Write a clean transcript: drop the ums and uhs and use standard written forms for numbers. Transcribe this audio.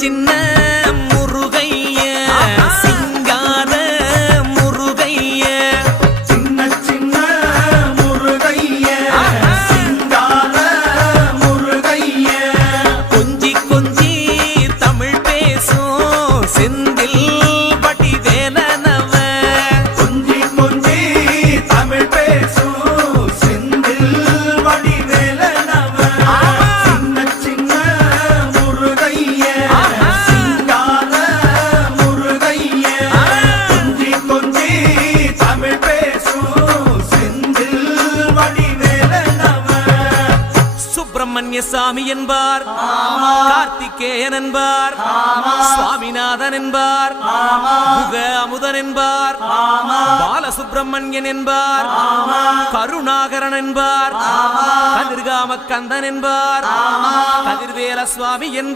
சின்ன முருகைய சிங்கார முருகைய சின்ன சின்ன முருகைய சிங்கார முருகைய கொஞ்சி கொஞ்சி தமிழ் பேசும் செந்தில் வடிவேலனவ கொஞ்சி கொஞ்சி தமிழ் பேசும் செந்தில் வடிவேலனவ சின்ன சின்ன முருகைய சிங்கார முருகைய கொஞ்சி கொஞ்சி தமிழ் பேசும் செந்தில் வடிவேலனவ சுப்பிரமணிய சாமி என்பார், கார்த்திகேயன் என்பார், சுவாமிநாதன் என்பார், முக அமுதன் என்பார், பாலசுப்பிரமணியன் என்பார், கருணாகரன் என்பார், கதிர்காம கந்தன் என்பார், கதிர்வேல சுவாமி என்பார்.